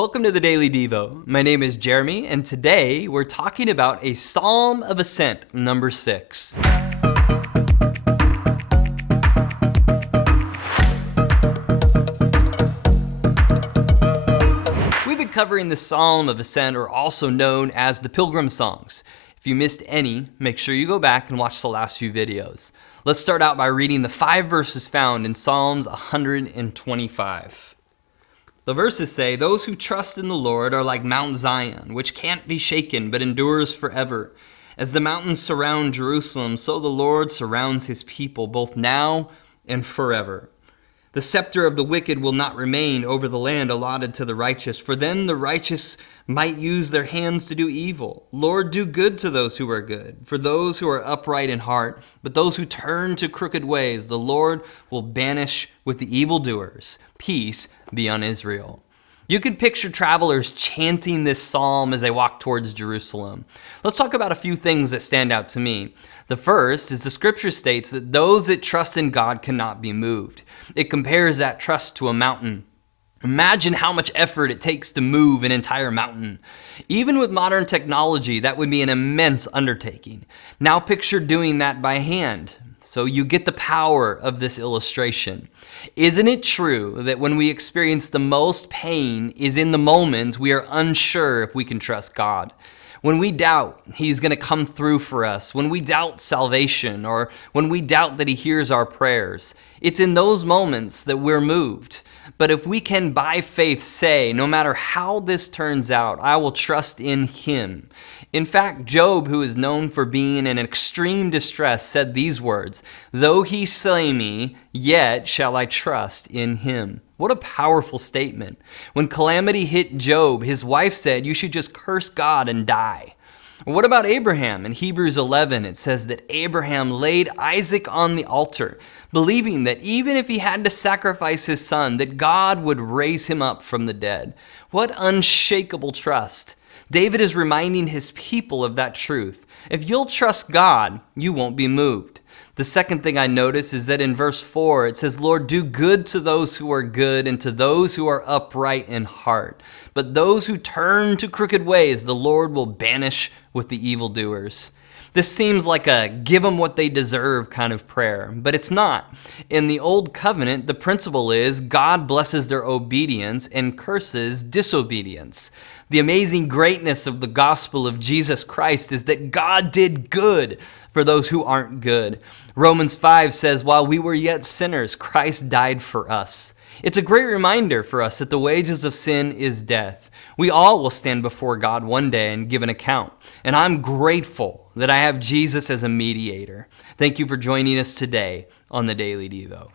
Welcome to the Daily Devo. My name is Jeremy, and today we're talking about a Psalm of Ascent, number 6. We've been covering the Psalm of Ascent, or also known as the Pilgrim Songs. If you missed any, make sure you go back and watch the last few videos. Let's start out by reading the 5 verses found in Psalms 125. The verses say, "Those who trust in the Lord are like Mount Zion, which can't be shaken but endures forever. As the mountains surround Jerusalem, so the Lord surrounds his people, both now and forever. The scepter of the wicked will not remain over the land allotted to the righteous, for then the righteous might use their hands to do evil. Lord, do good to those who are good, for those who are upright in heart. But those who turn to crooked ways, the Lord will banish with the evildoers. Peace be on Israel." You can picture travelers chanting this psalm as they walk towards Jerusalem. Let's talk about a few things that stand out to me. The first is the scripture states that those that trust in God cannot be moved. It compares that trust to a mountain. Imagine how much effort it takes to move an entire mountain. Even with modern technology, that would be an immense undertaking. Now picture doing that by hand. So you get the power of this illustration. Isn't it true that when we experience the most pain is in the moments we are unsure if we can trust God? When we doubt he's going to come through for us, when we doubt salvation, or when we doubt that he hears our prayers, it's in those moments that we're moved. But if we can by faith say, no matter how this turns out, I will trust in him. In fact, Job, who is known for being in extreme distress, said these words, "Though he slay me, yet shall I trust in him." What a powerful statement. When calamity hit Job, his wife said, "You should just curse God and die." What about Abraham? In Hebrews 11, it says that Abraham laid Isaac on the altar, believing that even if he had to sacrifice his son, that God would raise him up from the dead. What unshakable trust. David is reminding his people of that truth. If you'll trust God, you won't be moved. The second thing I notice is that in verse 4, it says, "Lord, do good to those who are good and to those who are upright in heart. But those who turn to crooked ways, the Lord will banish with the evildoers." This seems like a give them what they deserve kind of prayer, but it's not. In the Old Covenant, the principle is God blesses their obedience and curses disobedience. The amazing greatness of the gospel of Jesus Christ is that God did good for those who aren't good. Romans 5 says, "While we were yet sinners, Christ died for us." It's a great reminder for us that the wages of sin is death. We all will stand before God one day and give an account. And I'm grateful that I have Jesus as a mediator. Thank you for joining us today on the Daily Devo.